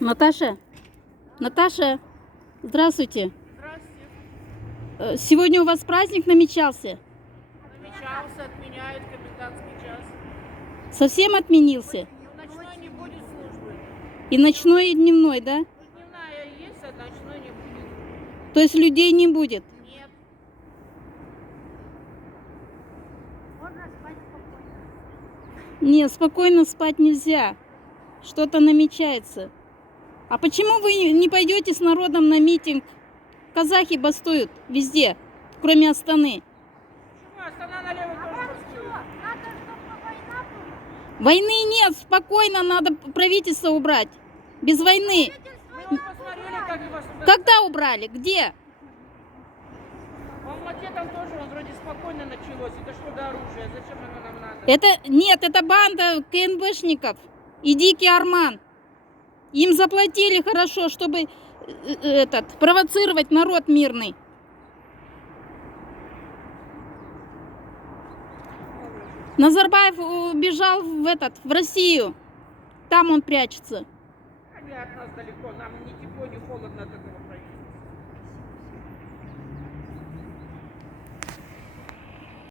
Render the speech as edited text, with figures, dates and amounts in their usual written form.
Наташа, Наташа, здравствуйте. Здравствуйте. Сегодня у вас праздник намечался? Намечался, отменяют комендантский час. Совсем отменился? Ночной не будет службы. И ночной, и дневной, да? Ну, дневная есть, а ночной не будет. То есть людей не будет? Нет. Можно спать спокойно. Нет, спокойно спать нельзя. Что-то намечается. А почему вы не пойдете с народом на митинг? Казахи бастуют везде, кроме Астаны. Почему? Астана налево тоже бастует. Надо, чтобы война была. Войны нет, спокойно надо правительство убрать. Без войны. Мы вот посмотрели, как вас... Когда убрали? Где? В Алмате там тоже, он вроде спокойно началось. Это что за оружие? Зачем оно нам надо? Это банда КНБшников и Дикий Арман. Им заплатили хорошо, чтобы провоцировать народ мирный. Назарбаев убежал в Россию. Там он прячется. Они от нас далеко. Нам ни тепло, ни холодно от этого правительства.